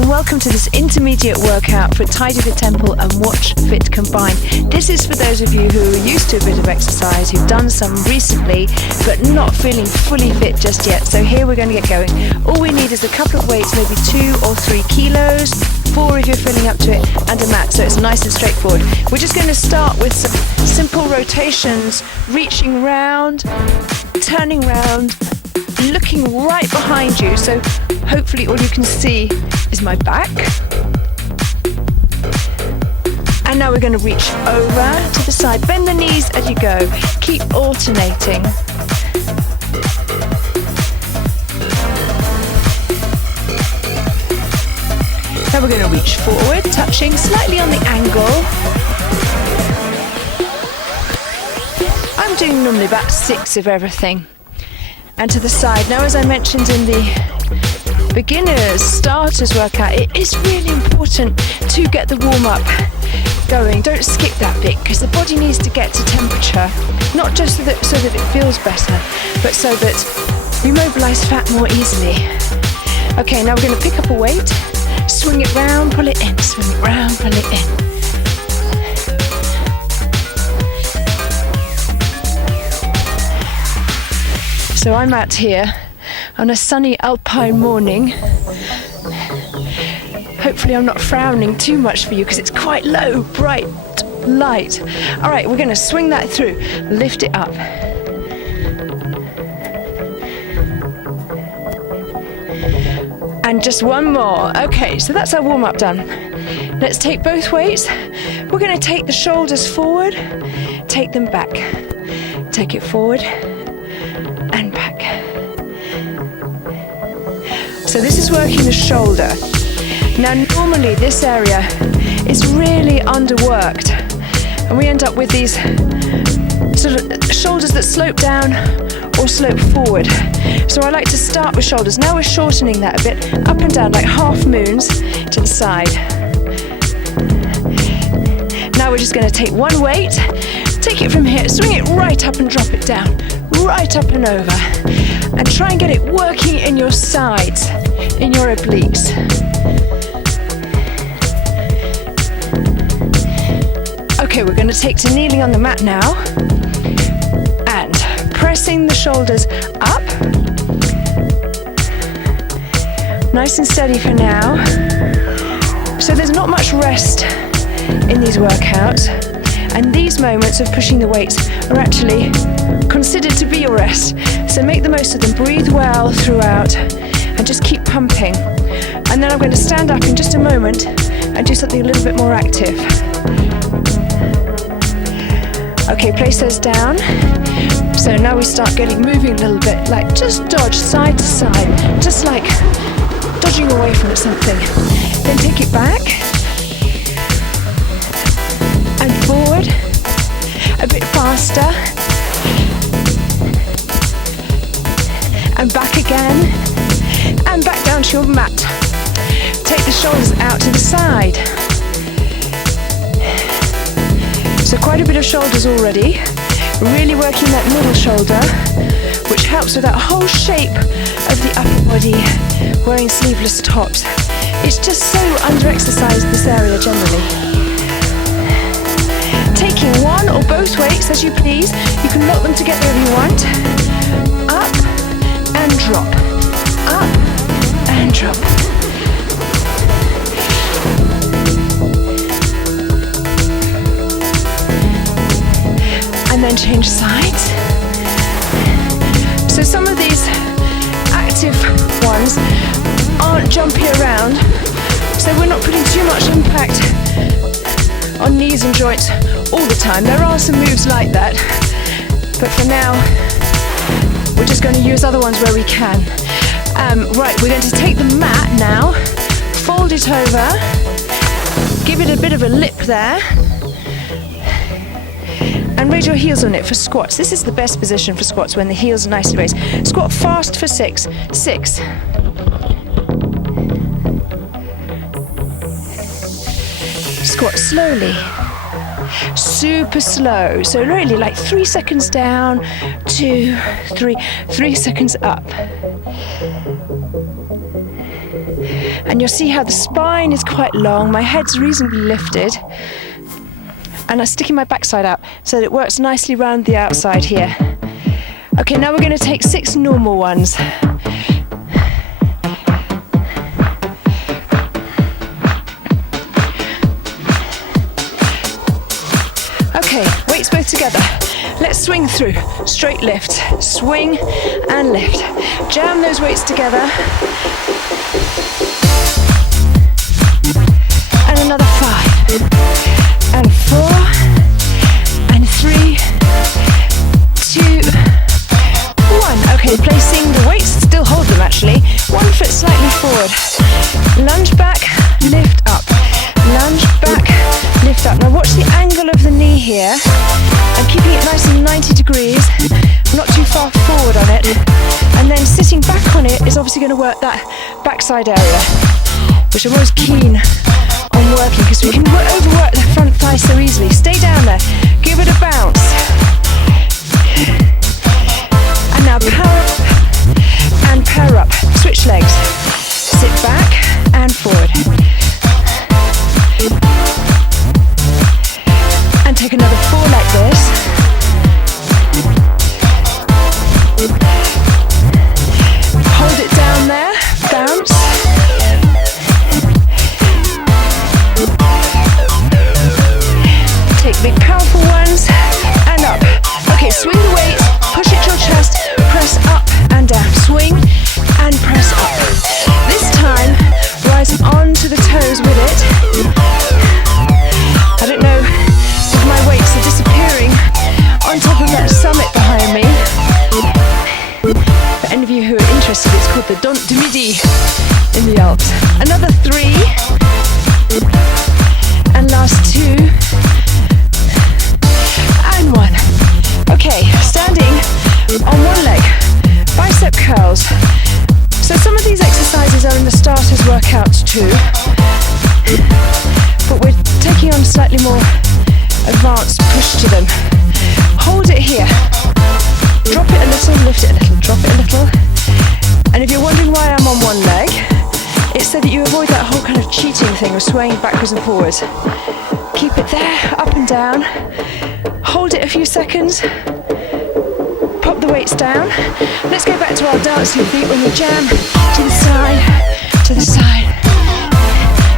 and welcome to this intermediate workout for Tidy the Temple and Watch Fit combined. This is for those of you who are used to a bit of exercise, who've done some recently, but not feeling fully fit just yet. So here we're going to get going. All we need is a couple of weights, maybe 2 or 3 kilos, 4 if you're filling up to it, and a mat, so it's nice and straightforward. We're just going to start with some simple rotations, reaching round, turning round, looking right behind you, so hopefully all you can see is my back. And now we're going to reach over to the side. Bend the knees as you go. Keep alternating. Now we're going to reach forward, touching slightly on the angle. I'm doing normally about 6 of everything. And to the side. Now, as I mentioned in the beginners, starters workout, it is really important to get the warm-up going. Don't skip that bit, because the body needs to get to temperature, not just so that it feels better, but so that we mobilize fat more easily. Okay, now we're going to pick up a weight, swing it round, pull it in, swing it round, pull it in. So I'm out here on a sunny alpine morning. Hopefully I'm not frowning too much for you, because it's quite low, bright light. All right, we're going to swing that through, lift it up. And just one more. Okay, so that's our warm-up done. Let's take both weights. We're going to take the shoulders forward, take them back. Take it forward and back. So this is working the shoulder. Now normally this area is really underworked, and we end up with these sort of shoulders that slope down or slope forward. So I like to start with shoulders. Now we're shortening that a bit, up and down like half moons to the side. Now we're just going to take one weight, take it from here, swing it right up and drop it down, right up and over, and try and get it working in your sides, in your obliques. Okay, we're going to take to kneeling on the mat now, and pressing the shoulders up, nice and steady for now. So there's not much rest in these workouts, and these moments of pushing the weights are actually considered to be your rest. So make the most of them, breathe well throughout, and just keep pumping. And then I'm going to stand up in just a moment and do something a little bit more active. Okay, place those down. So now we start moving a little bit, like just dodge side to side, just like dodging away from something. Then take it back and forward, a bit faster, and back again, and back down to your mat. Take the shoulders out to the side. So quite a bit of shoulders already, really working that middle shoulder, which helps with that whole shape of the upper body, wearing sleeveless tops. It's just so under-exercised, this area generally. Taking one or both weights as you please. You can lock them together if you want. Up and drop. Up and drop. And then change sides. So some of these active ones aren't jumpy around, so we're not putting too much impact on knees and joints all the time. There are some moves like that, but for now we're just going to use other ones where we can. Right, we're going to take the mat now, fold it over, give it a bit of a lip there, and raise your heels on it for squats. This is the best position for squats, when the heels are nicely raised. Squat fast for 6. 6. Squat slowly. Super slow. So really like 3 seconds down, 2, 3 seconds up. And you'll see how the spine is quite long, my head's reasonably lifted, and I'm sticking my backside out so that it works nicely round the outside here. Okay, now we're going to take 6 normal ones. Okay, weights both together. Let's swing through. Straight lift. Swing and lift. Jam those weights together. And another 5. And 4. And 3. 2. 1. Okay, placing the weights. Still hold them actually. 1 foot slightly forward. Lunge back, lift up. Lunge back, lift up. Now watch the angle of the knee here. I'm keeping it nice and 90 degrees, not too far forward on it. And then sitting back on it is obviously going to work that backside area, which I'm always keen on working because we can overwork the front thigh so easily. Stay down there, give it a bounce. And now power up and power up. Switch legs. Sit back and forward. And take another 4 like this. Hold it down there, bounce. Take big powerful ones and up. Okay, swing the weights, push it to your chest, press up and down. Swing and press up. This time, rise onto the toes with it. I don't know if my weights are disappearing on top of that summit behind me. For any of you who are interested, it's called the Dent du Midi in the Alps. Another 3. And last 2. And 1. Okay, standing on one leg. Bicep curls. So some of these exercises are in the starters workouts too. But we're taking on slightly more advanced push to them. Hold it here. Drop it a little, lift it a little, drop it a little. And if you're wondering why I'm on one leg, it's so that you avoid that whole kind of cheating thing of swaying backwards and forwards. Keep it there, up and down. Hold it a few seconds. Pop the weights down. Let's go back to our dancing feet when we jam to the side, to the side.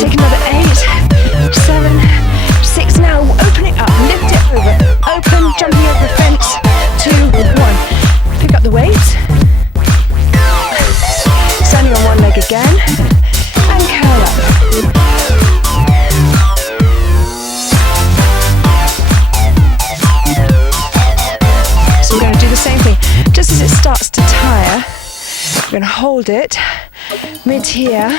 Take another 8, 7, 6. Now open it up, lift it over. Open, jumping over the fence. 2, 1. Pick up the weights. Standing on one leg again. And curl up. So we're going to do the same thing. Just as it starts to tire, we're going to hold it mid here.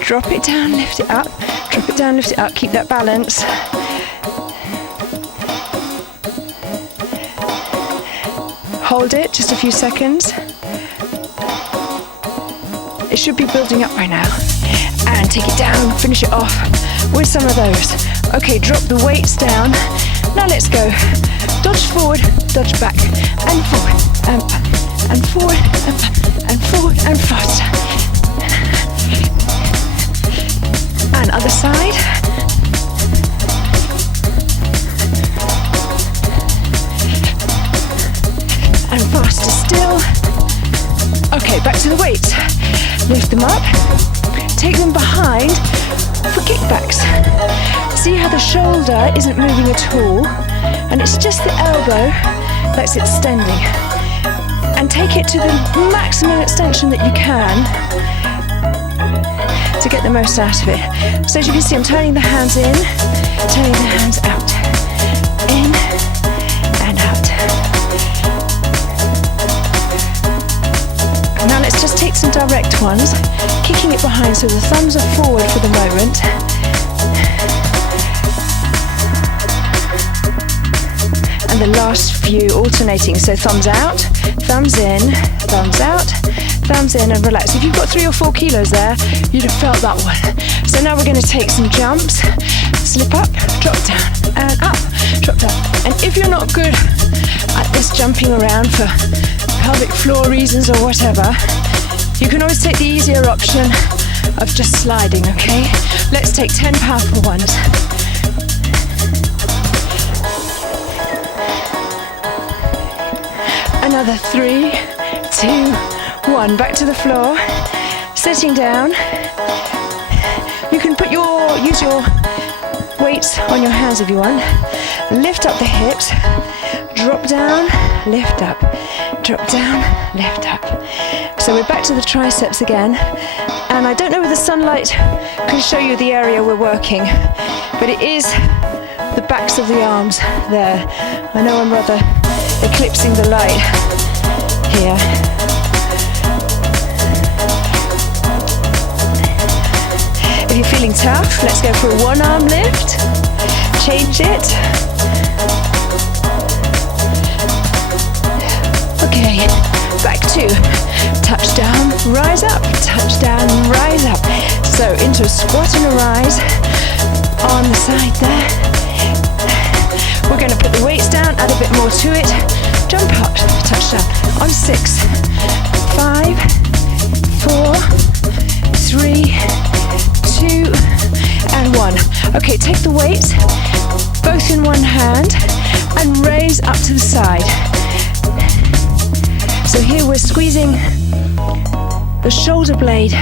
Drop it down, lift it up. Drop it down, lift it up. Keep that balance. Hold it just a few seconds. It should be building up by now. And take it down, finish it off with some of those. Okay, drop the weights down. Now let's go. Dodge forward, dodge back, and forward, and forward, and forward, and faster. And other side. And faster still. Okay, back to the weights. Lift them up. Take them behind for kickbacks. See how the shoulder isn't moving at all, and it's just the elbow that's extending. And take it to the maximum extension that you can to get the most out of it. So as you can see, I'm turning the hands in, turning the hands out, in and out. Now let's just take some direct ones, kicking it behind so the thumbs are forward for the moment. And the last few alternating, so thumbs out, thumbs in, thumbs out, thumbs in, and relax. If you've got 3 or 4 kilos there, you'd have felt that one. So now we're going to take some jumps, slip up, drop down, and up, drop down. And if you're not good at this jumping around for pelvic floor reasons or whatever, you can always take the easier option of just sliding, okay? Let's take 10 powerful ones. Another 3, 2, 1. Back to the floor. Sitting down. You can use your weights on your hands if you want. Lift up the hips. Drop down, lift up. Drop down, lift up. So we're back to the triceps again. And I don't know if the sunlight can show you the area we're working, but it is the backs of the arms there. I know I'm rather eclipsing the light here. If you're feeling tough, let's go for a one arm lift. Change it. Okay, back to touchdown, rise up, touchdown, rise up. So into a squat and a rise on the side there. We're going to put the weights down, add a bit more to it. Jump up, touchdown on 6, 5, 4, 3, 2, and 1. Okay, take the weights, both in one hand, and raise up to the side. So here we're squeezing the shoulder blade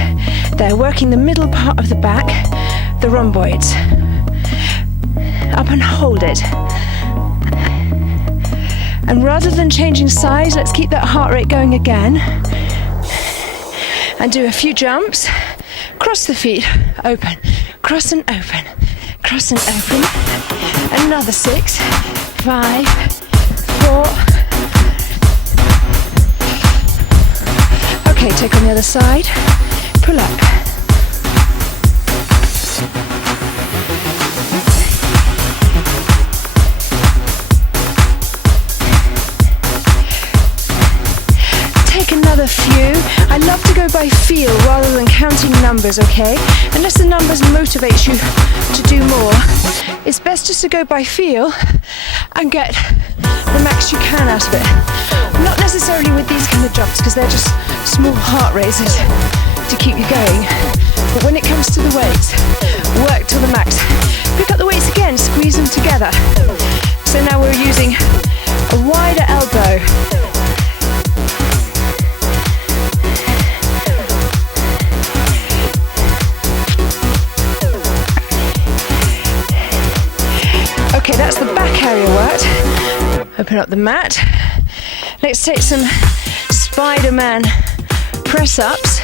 there, working the middle part of the back, the rhomboids. Up and hold it. And rather than changing size, let's keep that heart rate going again. And do a few jumps. Cross the feet, open, cross and open, cross and open. Another 6, 5, 4. Okay, take on the other side, pull up. Take another few. I love to go by feel rather than counting numbers, okay? Unless the numbers motivate you to do more, it's best just to go by feel and get the max you can out of it. Not necessarily with these kind of jumps, because they're just small heart raises to keep you going. But when it comes to the weights, work to the max. Pick up the weights again, squeeze them together. So now we're using a wider elbow. Okay, that's the back area worked. Open up the mat. Let's take some Spider-Man press-ups.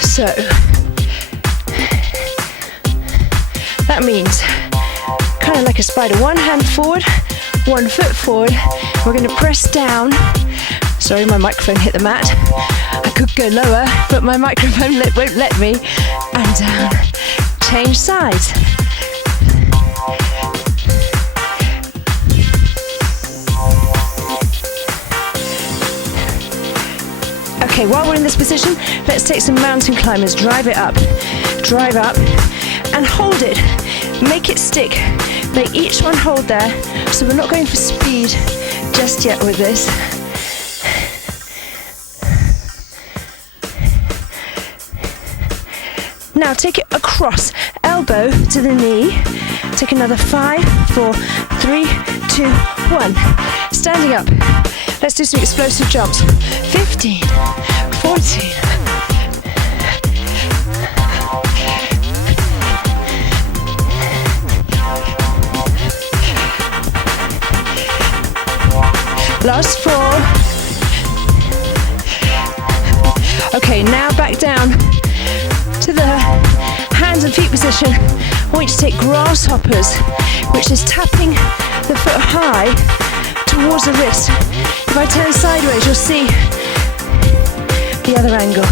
So, that means kind of like a spider. One hand forward, 1 foot forward. We're going to press down. Sorry, my microphone hit the mat. I could go lower, but my microphone won't let me. And down. Change sides. Okay, while we're in this position, let's take some mountain climbers. Drive it up, drive up, and hold it. Make it stick. Make each one hold there. So we're not going for speed just yet with this. Now take it across, elbow to the knee. Take another 5, 4, 3, 2, 1. Standing up. Let's do some explosive jumps. 15, 14. Last 4. Okay, now back down to the hands and feet position. I want you to take grasshoppers, which is tapping the foot high towards the wrist. If I turn sideways, you'll see the other angle.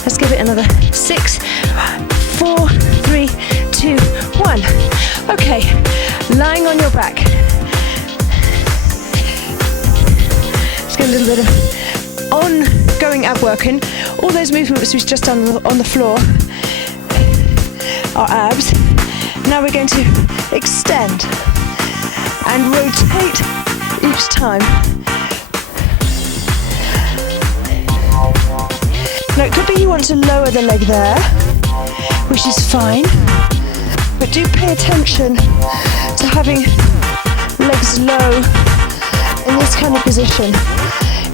Let's give it another 6, 4, 3, 2, 1. Okay, lying on your back. Let's get a little bit of ongoing ab working. All those movements we've just done on the floor are abs. Now we're going to extend and rotate each time. Now it could be you want to lower the leg there, which is fine, but do pay attention to having legs low in this kind of position.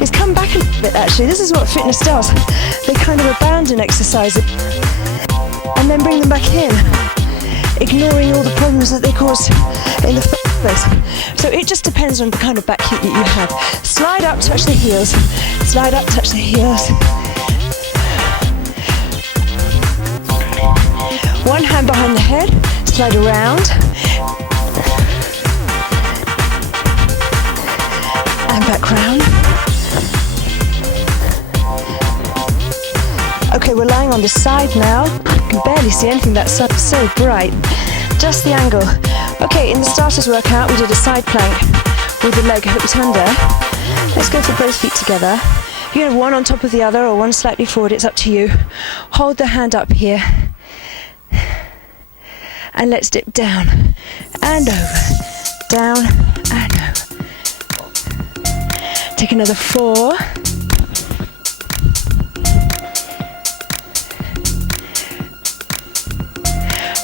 Is come back a little bit actually. This is what fitness does. They kind of abandon exercises and then bring them back in, ignoring all the problems that they caused in the first place. So it just depends on the kind of back hip that you have. Slide up, touch the heels. Slide up, touch the heels. One hand behind the head, slide around. And back round. Okay, we're lying on the side now. You can barely see anything, that sun is so bright. Just the angle. Okay, in the starters workout, we did a side plank with the leg hooked under. Let's go for both feet together. You can have one on top of the other or one slightly forward, it's up to you. Hold the hand up here. And let's dip down and over, down and over. Take another 4.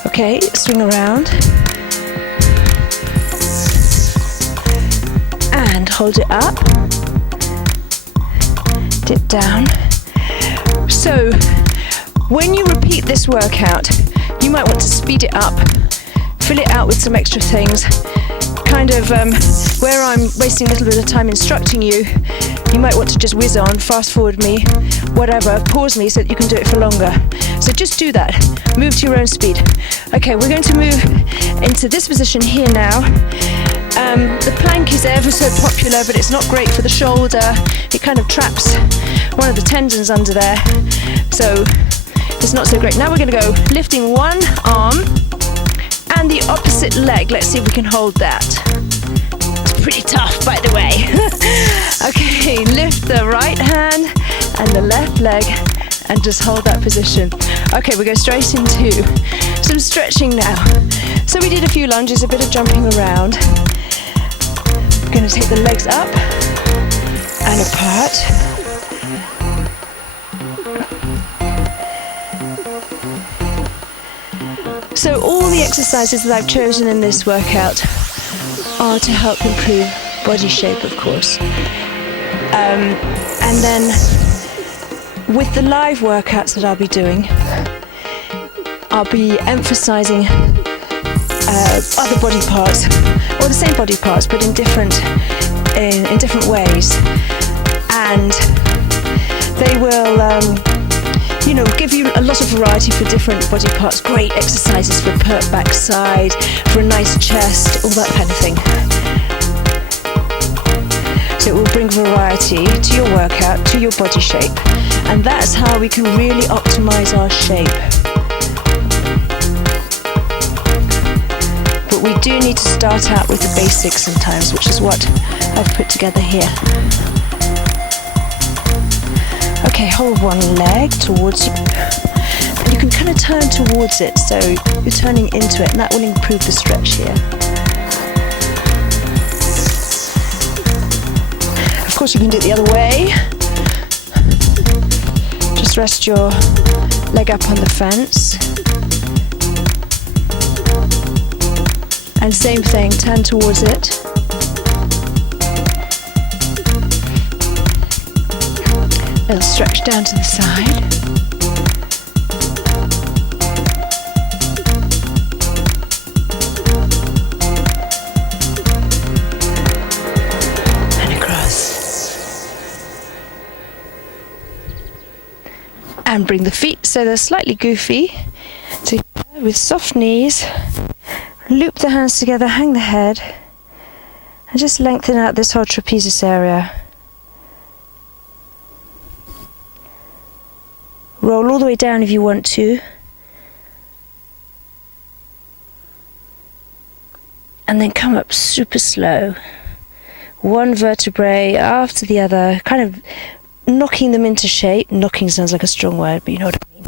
Okay, swing around. And hold it up. Dip down. So, when you repeat this workout, you might want to speed it up, fill it out with some extra things. Kind of where I'm wasting a little bit of time instructing you, you might want to just whiz on, fast forward me, whatever, pause me so that you can do it for longer. So just do that, move to your own speed. Okay, we're going to move into this position here now. The plank is ever so popular, but it's not great for the shoulder. It kind of traps one of the tendons under there, so it's not so great. Now we're going to go lifting one arm and the opposite leg. Let's see if we can hold that. It's pretty tough, by the way. Okay, lift the right hand and the left leg and just hold that position. Okay, we go straight into some stretching now. So we did a few lunges, a bit of jumping around. We're going to take the legs up and apart. So all the exercises that I've chosen in this workout are to help improve body shape, of course. And then with the live workouts that I'll be doing, I'll be emphasizing other body parts, or the same body parts, but in different ways. And they will give you a lot of variety for different body parts. Great exercises for pert backside, for a nice chest, all that kind of thing. So it will bring variety to your workout, to your body shape, and that's how we can really optimize our shape. But we do need to start out with the basics sometimes, which is what I've put together here. Okay, hold one leg towards you. And you can kind of turn towards it, so you're turning into it, and that will improve the stretch here. Of course, you can do it the other way. Just rest your leg up on the fence. And same thing, turn towards it. Little stretch down to the side. And across. And bring the feet so they're slightly goofy. Together with soft knees. Loop the hands together, hang the head. And just lengthen out this whole trapezius area. Roll all the way down if you want to. And then come up super slow. One vertebrae after the other, kind of knocking them into shape. Knocking sounds like a strong word, but you know what I mean.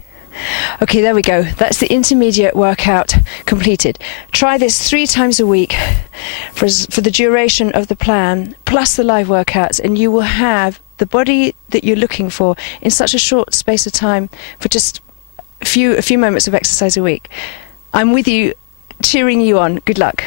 Okay, there we go. That's the intermediate workout completed. Try this 3 times a week for the duration of the plan, plus the live workouts, and you will have the body that you're looking for in such a short space of time for just a few moments of exercise a week. I'm with you, cheering you on. Good luck.